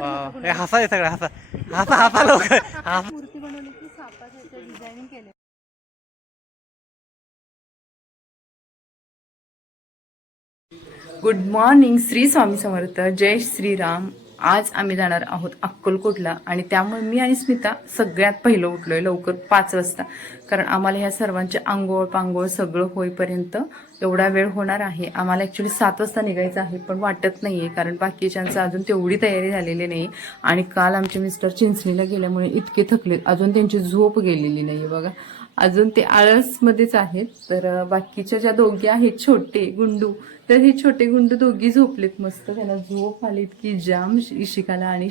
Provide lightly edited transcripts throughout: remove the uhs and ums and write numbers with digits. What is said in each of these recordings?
हे हसा आहे सगळं, हसा हसा हसा लोक मूर्ती बनवली की सापाचं डिझायनिंग केलं. गुड मॉर्निंग, श्री स्वामी समर्थ, जय श्रीराम. आज आम्ही जाणार आहोत अक्कलकोटला आणि त्यामुळे मी आणि स्मिता सगळ्यात पहिलं उठलोय लवकर 5 वाजता, कारण आम्हाला ह्या सर्वांचे आंघोळ पांघोळ सगळं होईपर्यंत एवढा वेळ होणार आहे. आम्हाला ॲक्च्युली 7 वाजता निघायचं आहे, पण वाटत नाहीये कारण बाकीच्यांचं अजून तेवढी तयारी झालेली नाही. आणि काल आमचे मिस्टर चिंचणीला गेल्यामुळे इतके थकलेत, अजून त्यांची झोप गेलेली नाहीये बघा, अजून ते आळसमध्येच आहेत. तर बाकीच्या ज्या दोघी आहेत छोटे गुंडू, तर हे छोटे गुंडू दोघी झोपलेत मस्त, त्यांना झोप आली की जाम. इशिकाला आणि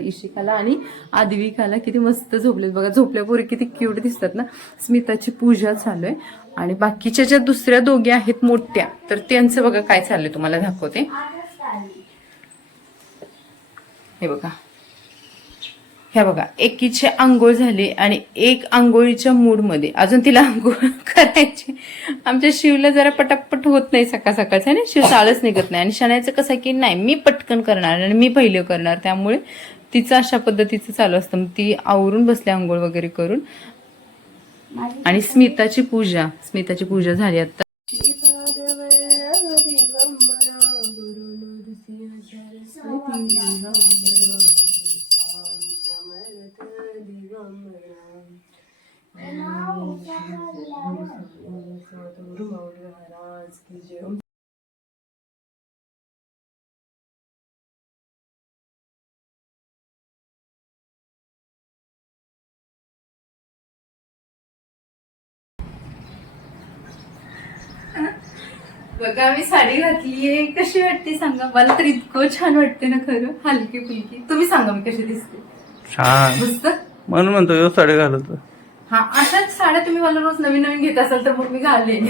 इशिकाला आणि आद्विकाला किती मस्त झोपलेत बघा, झोपल्यापूर्वी किती क्यूट दिसतात ना. स्मिताची पूजा चालू आहे आणि बाकीच्या ज्या दुसऱ्या दोघी आहेत मोठ्या, तर त्यांचं बघा काय चाललंय तुम्हाला दाखवते. हे बघा, ह्या बघा, एकीची आंघोळ झाली आणि एक आंघोळीच्या मूडमध्ये, अजून तिला आंघोळ करायची. आमच्या शिवला जरा पटापट होत नाही सकाळ सकाळचं आहे ना, शिव चालच निघत नाही. आणि शनायचं कसं की नाही मी पटकन करणार आणि मी पहिले करणार, त्यामुळे तिचं अशा पद्धतीचं चालू असतं. ती आवरून बसले आंघोळ वगैरे करून. आणि स्मिताची पूजा झाली आता. बघा मी साडी घातलीये, कशी वाटते सांगा. मला तर इतकं छान वाटते ना खरं, हलकी फुलकी. तुम्ही सांगा मी कशी दिसते. छान मस्त म्हणून म्हणतो यो साडी घालतो. हा, अशाच साड्या तुम्ही मला रोज नवीन नवीन घेत असाल तर मग मी घालेन.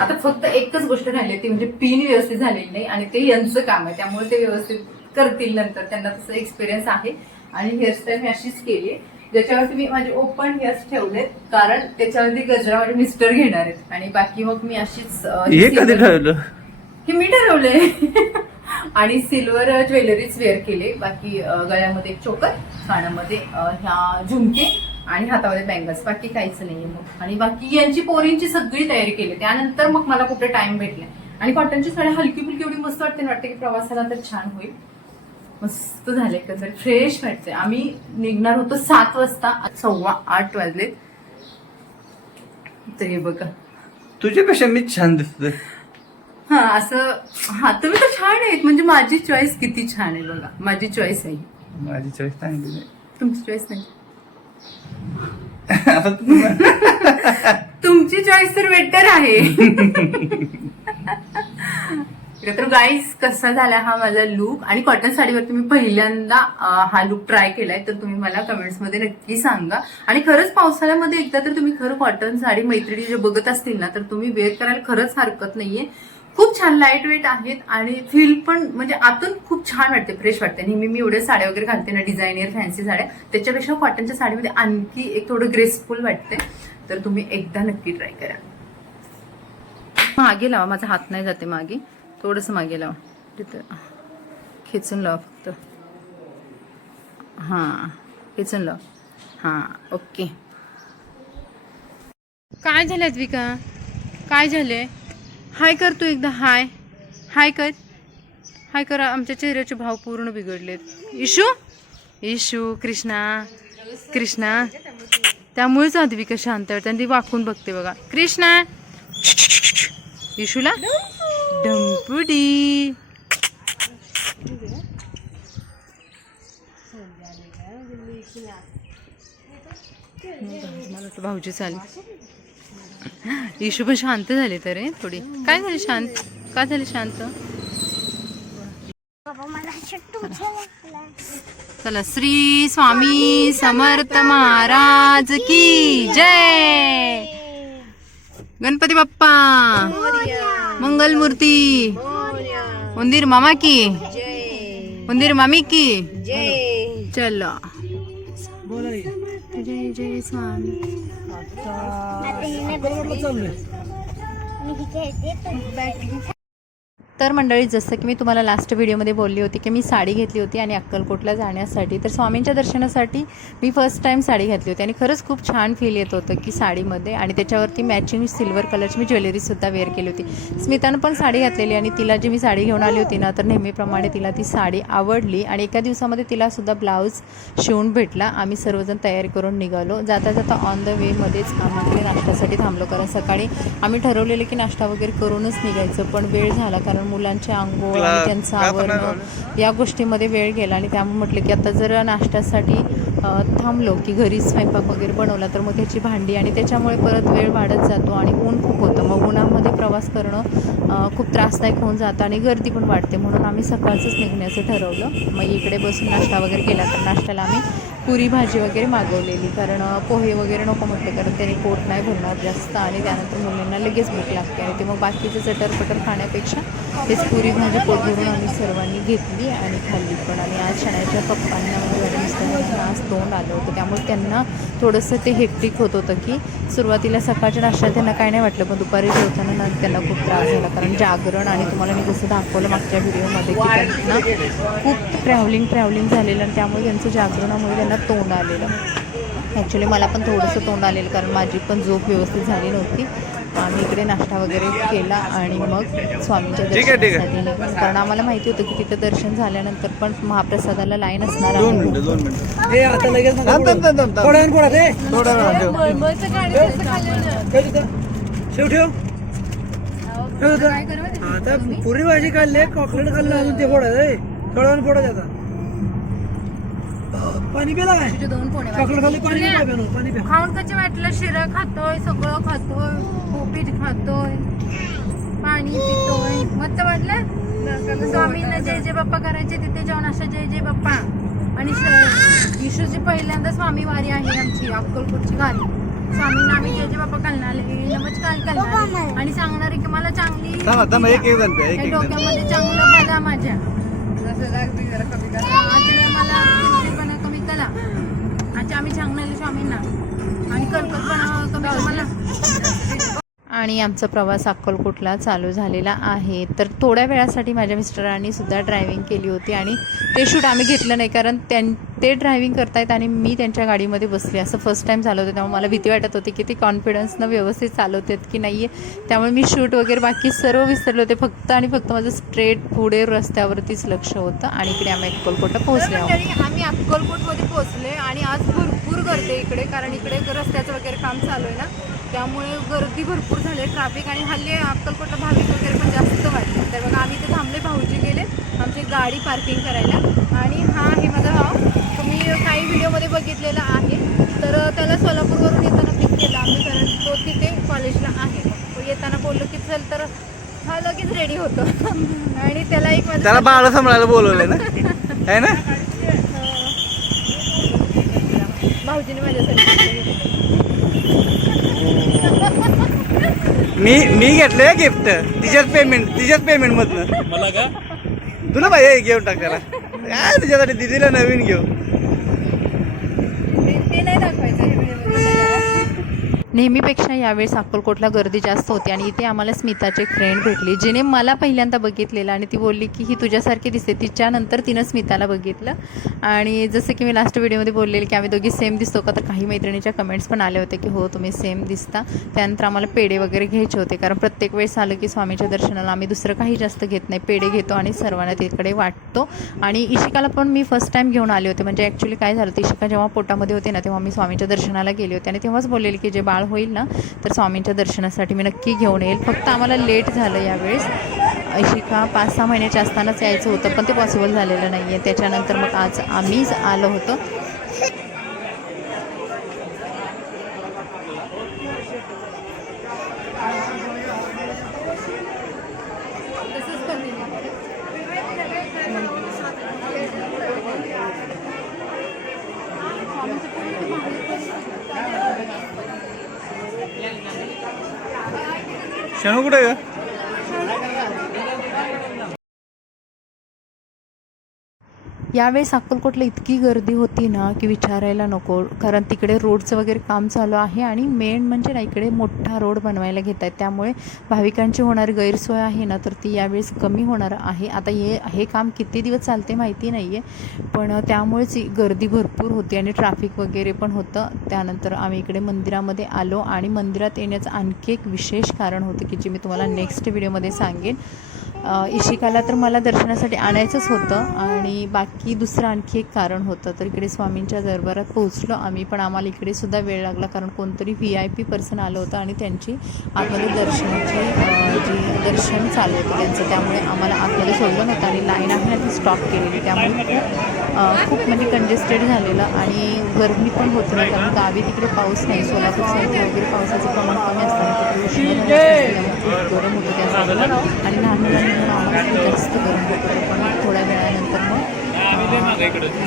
आता फक्त एकच गोष्ट राहिली, ती म्हणजे पिन व्यवस्थित झालेली नाही आणि ते यांचं काम आहे, त्यामुळे ते व्यवस्थित करतील नंतर, त्यांना तसं एक्सपिरियन्स आहे. आणि हेअरस्टाईल मी अशीच केली, ज्याच्यावरती मी माझे ओपन हेअर्स ठेवलेत, कारण त्याच्यावरती गजरा माझे मिस्टर घेणार आहेत. आणि बाकी मग मी अशीच हे कधी ठरवलं, हे मी ठरवलंय. आणि सिल्वर ज्वेलरीज वेअर केले, बाकी गळ्यामध्ये एक चोकर, कानामध्ये ह्या झुमके आणि हातामध्ये बँगल्स, बाकी काहीच नाहीये मग. आणि बाकी यांची पोरींची सगळी तयारी केली, त्यानंतर मग मला कुठे टाइम भेटला. आणि कॉटनची साडी हलकी फुलकी एवढी मस्त वाटते ना, वाटते की प्रवासाला तर छान होईल. मस्त झाले, कसं फ्रेश वाटते. आम्ही निघणार होतो 7 वाजता, 7:15 वाजलेत. तर हे बघा, तुझ्यापेक्षा मी छान दिसते. हा असं, हा तुम्ही तर छान आहेत, म्हणजे माझी चॉईस किती छान आहे बघा. माझी चॉईस आहे, माझी चॉईस चांगली नाही, तुमची चॉईस नाही. तुमची चॉईस तर बेटर आहे. तर गाईज, कसा झाला हा माझा लुक. आणि कॉटन साडीवरती मी पहिल्यांदा हा लुक ट्राय केलाय, तर तुम्ही मला कमेंट्स मध्ये नक्की सांगा. आणि खरंच पावसाळ्यामध्ये एकदा तर तुम्ही खरं कॉटन साडी मैत्रिणी जे बघत असतील ना, तर तुम्ही वेअर करायला खरंच हरकत नाहीये. खूप छान लाईट वेट आहेत आणि फील पण म्हणजे आतून खूप छान वाटते, फ्रेश वाटते. नेहमी मी एवढ्या साड्या वगैरे घालते ना, डिझायनर फॅन्सी साड्या, त्याच्यापेक्षा कॉटनच्या साडीमध्ये आणखी एक थोडं ग्रेसफुल वाटते. तर तुम्ही एकदा नक्की ट्राय करा. मागे लावा, माझा हात नाही जाते मागे, थोडंसं मागे लावा, तिथं खेचून लावा फक्त. हां, खेचून लावा. हां, ओके. काय झालं अद्विका, काय झालंय? हाय कर तू एकदा, हाय हाय कर, हाय कर. आमच्या चेहऱ्याचे भाव पूर्ण बिघडलेत. इशू कृष्णा त्यामुळेच अद्विका शांत वाटते आणि ती वाकून बघते बघा. कृष्णा, इशूला डंपुडी. मला तर भाऊजी चालेल. इशू पण शांत झाले तर रे थोडी. काय झाले शांत, का झाले शांत? चला, श्री स्वामी समर्थ महाराज की जय. गणपती बाप्पा मंगलमूर्ती, उंदीर मामा की, उंदीर मामी की जय. चलो, जय जय स्वामी. तर मंडळी, जसं की मी तुम्हाला लास्ट व्हिडिओमध्ये बोलली होती की मी साडी घेतली होती आणि अक्कलकोटला जाण्यासाठी, तर स्वामींच्या दर्शनासाठी मी फर्स्ट टाईम साडी घातली होती आणि खरंच खूप छान फील येत होतं की साडीमध्ये, आणि त्याच्यावरती मॅचिंग सिल्वर कलरची मी ज्वेलरीसुद्धा वेअर केली होती. स्मितानं पण साडी घातलेली आणि तिला जी मी साडी घेऊन आली होती ना, तर नेहमीप्रमाणे तिला ती साडी आवडली आणि एका दिवसामध्ये तिलासुद्धा ब्लाऊज शिवून भेटला. आम्ही सर्वजण तयारी करून निघालो. जाता जाता ऑन द वेमध्येच आम्ही नाश्त्यासाठी थांबलो, कारण सकाळी आम्ही ठरवलेलं की नाश्ता वगैरे करूनच निघायचं, पण वेळ झाला कारण मुलांचे अंघोळ आणि त्यांचं आवरणं या गोष्टीमध्ये वेळ गेला, आणि त्यामुळे म्हटलं की आता जर नाश्त्यासाठी थांबलो की घरी स्वयंपाक वगैरे बनवला तर मग त्याची भांडी, आणि त्याच्यामुळे परत वेळ वाढत जातो आणि ऊन खूप होतं. मग उन्हामध्ये प्रवास करणं खूप त्रासदायक होऊन जातं आणि गर्दी पण वाढते, म्हणून आम्ही सकाळचंच निघण्याचं ठरवलं. मग इकडे बसून नाश्ता वगैरे केला, तर नाश्त्याला आम्ही पुरी भाजी वगैरे मागवलेली, कारण पोहे वगैरे नको म्हटलं, कारण त्याने पोट नाही भरणार जास्त आणि त्यानंतर मुलींना लगेच भूक लागते आणि ते मग बाकीचं चटरपटर खाण्यापेक्षा तेच पुरी भाजी पोट भरून आम्ही सर्वांनी घेतली आणि खाल्ली पण. आणि आज शनाईच्या पप्पांना म्हणजे मिस्टरांना आज तोंड आलं होतं, त्यामुळे त्यांना थोडंसं ते हेक्टिक होत होतं की सुरुवातीला सकाळच्या नाश्त्यात त्यांना काय नाही वाटलं, पण दुपारी जेवताना त्यांना खूप त्रास झाला, कारण जागरण आणि तुम्हाला मी जसं दाखवलं मागच्या व्हिडिओमध्ये की त्यांना खूप ट्रॅव्हलिंग झालेलं आणि त्यामुळे त्यांचं जागरणामुळे त्यांना तोंड आलेलं. ॲक्च्युली मला पण थोडंसं तोंड आलेलं, कारण माझी पण झोप व्यवस्थित झाली नव्हती. आम्ही इकडे नाश्ता वगैरे केला आणि मग स्वामींच्या दर्शनासाठी निघालो, कारण आम्हाला माहिती होतं की तिथं दर्शन झाल्यानंतर पण महाप्रसादाला लाईन असणार आहे. 2 मिनिटं आता पुरी भाजी काढली, कॉकलेट खाल्लं, अजून ते फोडायचं थोडा वेळ फोडायचं. आता पाणी पिला काय? चॉकलेट खाल्ली, पाणी पिला, पाणी प्या. खाऊन कशी वाटलं? शिरा खातोय, सगळं खातोय, उपीट खातोय, पाणी पितोय, मस्त वाटलं. स्वामींना जय जय बाप्पा करायचे, तिथे जाऊन असं जय जय बाप्पा. आणि इशूची पहिल्यांदा स्वामी वारी आहे आमची, अक्कलकोटची वारी. स्वामींना आम्ही जय जय बाप्पा घालणार, नमस्कार घालणार आणि सांगणार की मला चांगली डोक्यामध्ये चांगलं बघा माझ्या, मला किंमतीपणा कमी करा. अच्छा, आम्ही सांगणार स्वामींना आणि कल्पना कमी मला. आणि आमचा प्रवास अक्कलकोटला चालू झालेला आहे. तर थोड्या वेळासाठी माझ्या मिस्टरांनी सुद्धा ड्रायव्हिंग केली होती आणि ते शूट आम्ही घेतलं नाही, कारण ते ड्रायव्हिंग करतायत आणि मी त्यांच्या गाडीमध्ये बसले, असं फर्स्ट टाईम झालं होतं. त्यामुळे मला भीती वाटत होती की ते कॉन्फिडन्सनं व्यवस्थित चालवतात की नाही आहे, त्यामुळे मी शूट वगैरे बाकी सर्व विसरले होते. फक्त आणि फक्त माझं स्ट्रेट पुढे रस्त्यावरतीच लक्ष होतं. आणि इकडे आम्ही अक्कलकोटला पोहोचले आहोत. आम्ही अक्कलकोटमध्ये पोहोचले आणि आज भरपूर गर्दी इकडे, कारण इकडे रस्त्याचं वगैरे काम चालू आहे ना, त्यामुळे गर्दी भरपूर झाली, ट्रॅफिक. आणि हल्ली अक्कलकोटला भाविक वगैरे पण जास्त वाटले. तर बघा आम्ही इथे थांबले, भाऊजी गेले आमची गाडी पार्किंग करायला. आणि हा आहे माझा भाऊ, तुम्ही काही व्हिडिओमध्ये बघितलेला आहे. तर त्याला सोलापूरवरून येताना पिक केलं आम्ही, कारण तो तिथे कॉलेजला आहे. तो येताना बोललो की चल, तर हा लगेच रेडी होतो. आणि त्याला एक त्याला बाळ सांभाळायला बोलवलंय ना, आहे ना. भाऊजीने माझ्यासाठी मी घेतलंय गिफ्ट तिच्याच पेमेंट मधनं. मला का तुला पाहिजे घेऊन टाकायला काय तुझ्यासाठी दीदीला नवीन घेऊ. ते नाही दाखवायचं हे व्हिडिओमध्ये. नेहमीपेक्षा यावेळेस अक्कलकोटला गर्दी जास्त होती आणि इथे आम्हाला स्मिताची एक फ्रेंड भेटली, जिने मला पहिल्यांदा बघितलेलं आणि ती बोलली की ही तुझ्यासारखी दिसते. तिच्यानंतर तिनं स्मिताला बघितलं आणि जसं की मी लास्ट व्हिडिओमध्ये बोललेली की आम्ही दोघी सेम दिसतो का, तर काही मैत्रिणीच्या कमेंट्स पण आले होते की हो तुम्ही सेम दिसता. त्यानंतर आम्हाला पेढे वगैरे घ्यायचे होते, कारण प्रत्येक वेळेस आलं की स्वामीच्या दर्शनाला आम्ही दुसरं काही जास्त घेत नाही, पेढे घेतो आणि सर्वांना तिकडे वाटतो. आणि इशिकाला पण मी फर्स्ट टाईम घेऊन आले होते, म्हणजे ॲक्च्युली काय झालं होतं, इशिका जेव्हा पोटामध्ये होते ना तेव्हा मी स्वामीच्या दर्शनाला गेले होते आणि तेव्हाच बोललेली की जे बाळ होईल ना तर स्वामींच्या दर्शनासाठी मी नक्की घेऊन येईल. फक्त आम्हाला लेट झालं यावेळेस. इशिका 5-6 महिन्याच्या असतानाच यायचं होतं, पण ते पॉसिबल झालेलं नाही आहे. त्याच्यानंतर मग आज आम्हीच आलो होतो. शनू कुठे आहे का? यावेळेस अक्कलकोटला इतकी गर्दी होती ना की विचारायला नको, कारण तिकडे रोडचं वगैरे काम चालू आहे आणि मेन म्हणजे ना इकडे मोठा रोड बनवायला घेत आहेत, त्यामुळे भाविकांची होणारी गैरसोय आहे ना तर ती यावेळेस कमी होणार आहे. आता हे काम किती दिवस चालते माहिती नाही आहे, पण त्यामुळेच गर्दी भरपूर होती आणि ट्रॅफिक वगैरे पण होतं. त्यानंतर आम्ही इकडे मंदिरामध्ये आलो आणि मंदिरात येण्याचं आणखी एक विशेष कारण होतं की जे मी तुम्हाला नेक्स्ट व्हिडिओमध्ये सांगेन. इशिकाला तर मला दर्शनासाठी आणायचंच होतं आणि बाकी दुसरं आणखी एक कारण होतं. तर इकडे स्वामींच्या दरबारात पोहोचलो आम्ही, पण आम्हाला इकडे सुद्धा वेळ लागला कारण कोणतरी VIP पर्सन आलं होतं आणि त्यांची आतमध्ये दर्शनाची दर्शन चालू होतं त्यांचं, त्यामुळे आम्हाला आतमध्ये सोडलं नव्हतं आणि लाईन आहे ना ती स्टॉप केलेली, त्यामुळे खूप म्हणजे कंजेस्टेड झालेलं आणि गरमी पण होत नाही कारण गावी तिकडे पाऊस नाही. सोलापूर साईडला वगैरे पावसाचं प्रमाण कमी असताना तिकडे उष्णता खूप गरम होतं त्या साईडला आणि लहान मुलांनी म्हणून आम्हाला खूप जास्त गरम होत होतं. पण थोड्या वेळानंतर मग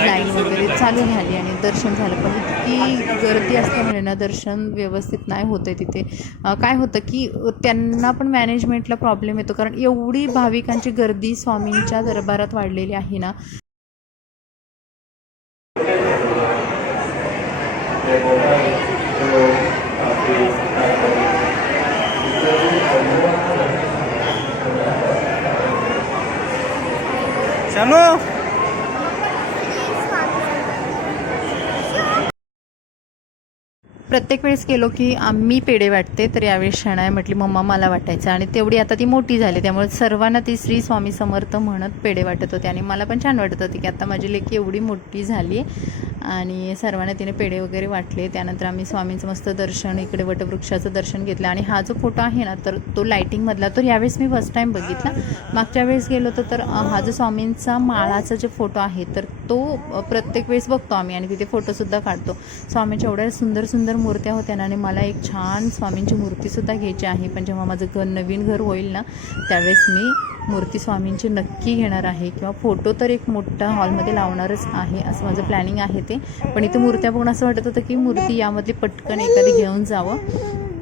लाईन वगैरे चालू झाली आणि दर्शन झालं, पण इतकी गर्दी असल्यामुळे ना दर्शन व्यवस्थित नाही होतं तिथे. काय होतं की त्यांना पण मॅनेजमेंटला प्रॉब्लेम येतो कारण एवढी भाविकांची गर्दी स्वामींच्या दरबारात वाढलेली आहे ना. शानू प्रत्येक वेळेस गेलो की आम्ही पेढे वाटते, तर यावेळेस शणाय म्हटली मम्मा मला वाटायचं आणि तेवढी आता ती मोठी झाली त्यामुळे सर्वांना ती श्री स्वामी समर्थ म्हणत पेढे वाटत होते आणि मला पण छान वाटत होती की आता माझी लेकी एवढी मोठी झाली आणि सर्वांना तिने पेढे वगैरे वाटले. त्यानंतर आम्ही स्वामींचं मस्त दर्शन, इकडे वटवृक्षाचं दर्शन घेतलं आणि हा जो फोटो आहे ना तर तो लायटिंगमधला, तर यावेळेस मी फर्स्ट टाईम बघितला. मागच्या वेळेस गेलो होतो तर हा जो स्वामींचा माळाचा जो फोटो आहे तर तो प्रत्येक वेळेस बघतो आम्ही आणि तिथे फोटोसुद्धा काढतो. स्वामींच्या एवढ्या सुंदर सुंदर मूर्त्या होत्या ना आणि मला एक छान स्वामींची मूर्तीसुद्धा घ्यायची आहे, पण जेव्हा माझं नवीन घर होईल ना त्यावेळेस मी मूर्ती स्वामींची नक्की घेणार आहे किंवा फोटो तर एक मोठा हॉलमध्ये लावणारच आहे असं माझं प्लॅनिंग आहे ते. पण इथं मूर्त्या बघून असं वाटत होतं की मूर्ती यामधली पटकन एखादी घेऊन जावं,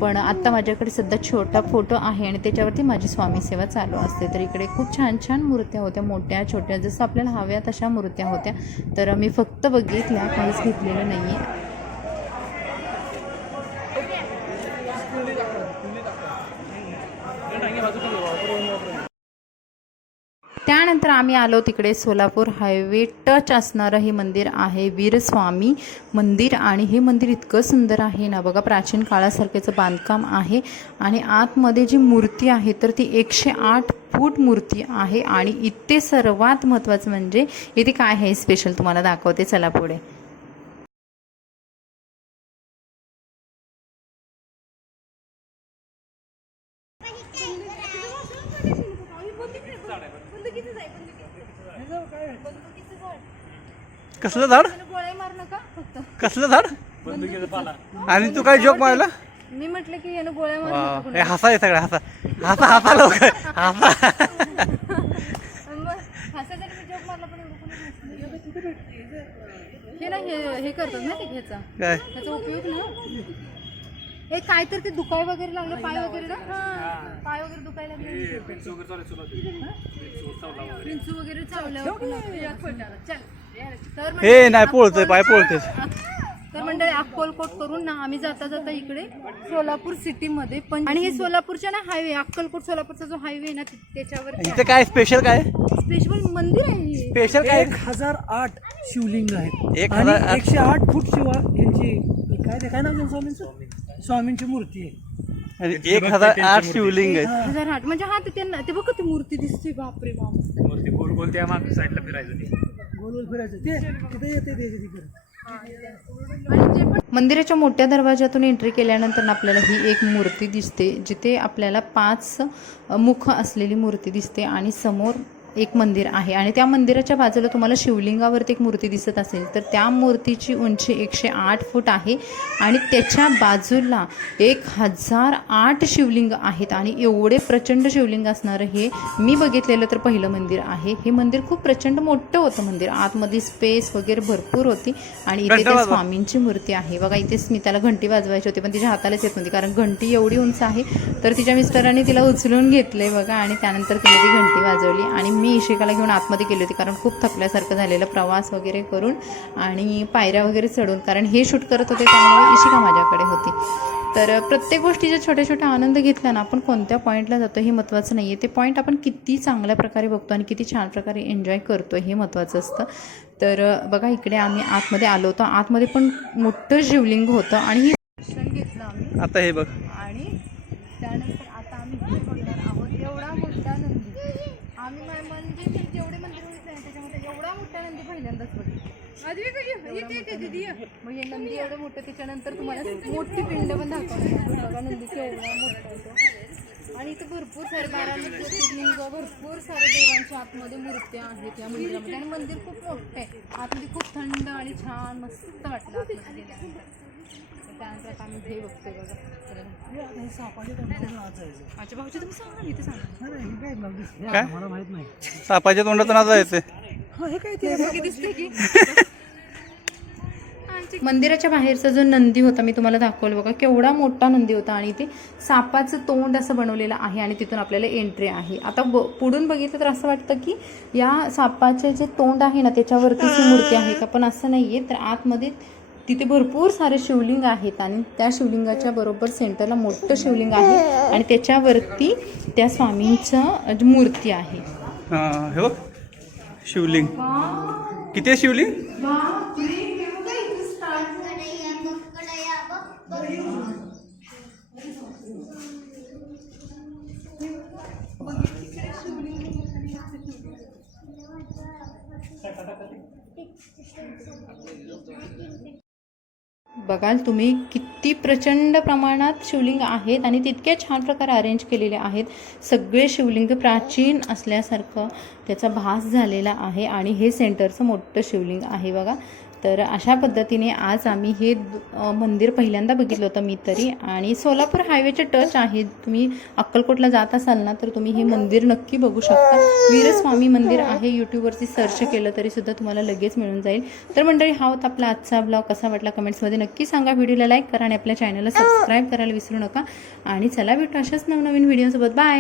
पण आत्ता माझ्याकडे सध्या छोटा फोटो आहे आणि त्याच्यावरती माझी स्वामी सेवा चालू असते. तर इकडे खूप छान छान मूर्त्या होत्या, मोठ्या छोट्या जसं आपल्याला हव्या तशा मूर्त्या होत्या. तर मी फक्त बघितल्या, काहीच घेतलेलं नाही आहे. त्यानंतर आम्ही आलो तिकडे सोलापूर हायवे टच असणारं हे मंदिर आहे वीरस्वामी मंदिर आणि हे मंदिर इतकं सुंदर आहे ना बघा, प्राचीन काळासारखेचं बांधकाम आहे आणि आतमध्ये जी मूर्ती आहे तर ती 108 फूट मूर्ती आहे आणि इथे सर्वात महत्त्वाचं म्हणजे इथे काय आहे स्पेशल तुम्हाला दाखवते, चला पुढे. कसलं झाड, गोळ्या मार नका फक्त. कसलं झाड आणि तू काय जोक मारला? मी म्हटलं की यानं गोळ्या मार वा, हे हसा आहे सगळं, हसा हसा हसा लवकर हसा. हसायसाठी जोक मारला पण हे ना हे करतात ना ते ह्याचा काय त्याचा उपयोग ना. हे काय तर ते दुखाय वगैरे लागलं, पाय वगैरे ना, पाय वगैरे दुखायला लागले, पिंचू वगैरे चावल्यावर. तर हे नाही पोळतोय, पाय पोळतोय. तर मंडळी अक्कलकोट करून ना आम्ही जाता जाता इकडे सोलापूर सिटीमध्ये पण, आणि हे सोलापूरच्या ना हायवे, अक्कलकोट सोलापूरचा जो हायवे ना त्याच्यावर इथे काय स्पेशल काय स्पेशल मंदिर आहे. स्पेशल काय? 1008 शिवलिंग आहेत 1008 आणि 108 फूट शिवा यांची काय ते काय नाव स्वामींचं, स्वामींची मूर्ती आहे आणि 1008 शिवलिंग आहे. 1008 म्हणजे हा ते त्यांना ते बघ ती मूर्ती दिसते, बापरे बाप. मूर्ती गोल गोल त्या मागच्या साईडला फिरायचं ते गोल गोल फिरायचं ते तिथे येते तिकडे. मंदिराच्या मोठ्या दरवाजातून एंट्री केल्यानंतर आपल्याला ही एक मूर्ती दिसते, जिथे आपल्याला 5 मुख असलेली मूर्ती दिसते आणि समोर एक मंदिर आहे आणि त्या मंदिराच्या बाजूला तुम्हाला शिवलिंगावरती एक मूर्ती दिसत असेल तर त्या मूर्तीची उंची 108 फूट आहे आणि त्याच्या बाजूला 1008 शिवलिंग आहेत आणि एवढे प्रचंड शिवलिंग असणारं हे मी बघितलेलं तर पहिलं मंदिर आहे. हे मंदिर खूप प्रचंड मोठं होतं मंदिर, आतमध्ये स्पेस वगैरे भरपूर होती आणि इथे त्या स्वामींची मूर्ती आहे बघा. इथे स्मिताला घंटी वाजवायची होती पण तिच्या हातालाच येत नव्हती कारण घंटी एवढी उंच आहे, तर तिच्या मिस्टरांनी तिला उचलून घेतले बघा आणि त्यानंतर तिने ती घंटी वाजवली आणि मी इशिकाला घेऊन आतमध्ये गेले होते कारण खूप थकल्यासारखं झालेलं प्रवास वगैरे करून आणि पायऱ्या वगैरे चढून, कारण हे शूट करत होते त्यामुळे इशिका माझ्याकडे होती. तर प्रत्येक गोष्टीचा छोट्या छोट्या आनंद घेतला ना, आपण कोणत्या पॉईंटला जातो हे महत्त्वाचं नाही आहे, ते पॉईंट आपण किती चांगल्या प्रकारे बघतो आणि किती छान प्रकारे एन्जॉय करतो हे महत्त्वाचं असतं. तर बघा इकडे आम्ही आतमध्ये आलो होतो, आतमध्ये पण मोठं शिवलिंग होतं आणि हे दर्शन घेतलं आम्ही. आता हे बघ, आणि त्यानंतर आता आम्ही इथे बघणार आहोत एवढा मोठा नंदी. आम्ही म्हणजे मी जेवढे मंदिर बघितले ना त्याच्यामध्ये एवढा मोठा नंदी पहिल्यांदाच बघितला. मग हे नंदी एवढं मोठं, त्याच्यानंतर तुम्हाला मोठी पिंड पण दाखवणार बघा, नंदीचं एवढा मोठा होतो. आणि इथं भरपूर सारे 12 ज्योतिर्लिंग, भरपूर सारे देवांच्या आतमध्ये मूर्त्या आहेत या मंदिरामध्ये आणि मंदिर खूप मोठं आहे. आतमध्ये खूप थंड आणि छान मस्त वाटलं आतमध्ये गेल्यानंतर. त्यानंतर आता आम्ही हे बघतोय बघा. अच्छा भाऊजी तुम्ही सांगा, इथे सांगा. काय मला माहित नाही. सापाच्या तोंडातून आता येते. हे काय ते दिसते की मंदिराच्या बाहेरचा जो नंदी होता मी तुम्हाला दाखवलं बघा, केवढा मोठा नंदी होता आणि ते सापाचं तोंड असं बनवलेलं आहे आणि तिथून आपल्याला एंट्री आहे. आता पुढून बघितलं तर असं वाटतं की या सापाचे जे तोंड आहे ना त्याच्यावरतीच ही मूर्ती आहे का, पण असं नाही आहे. तर आतमध्ये तिथे भरपूर सारे शिवलिंग आहेत आणि त्या शिवलिंगाच्या बरोबर सेंटरला मोठं शिवलिंग आहे आणि त्याच्यावरती त्या स्वामींचं मूर्ती आहे. हां हे बघ शिवलिंग, किती आहे शिवलिंग? बघाल तुम्ही किती प्रचंड प्रमाणात शिवलिंग आहेत आणि तितक्या छान प्रकारे अरेंज केलेले आहेत. सगळे शिवलिंग प्राचीन असल्यासारखं त्याचा भास झालेला आहे आणि हे सेंटरचं मोठं शिवलिंग आहे बघा. तर अशा पद्धतीने आज आम्ही हे मंदिर पहिल्यांदा बघितलं होतं मी तरी. आणि सोलापूर हायवेचे टच आहे, तुम्ही अक्कलकोटला जात असाल ना तर तुम्ही हे मंदिर नक्की बघू शकता. वीरस्वामी मंदिर आहे, यूट्यूबवरती सर्च केलं तरीसुद्धा तुम्हाला लगेच मिळून जाईल. तर मंडळी हा होता आपला आजचा ब्लॉग. कसा वाटला कमेंट्समध्ये नक्की सांगा. व्हिडिओला लाईक करा आणि आपल्या चॅनलला सबस्क्राईब करायला विसरू नका. आणि चला भेटू अशाच नवनवीन व्हिडिओसोबत. बाय.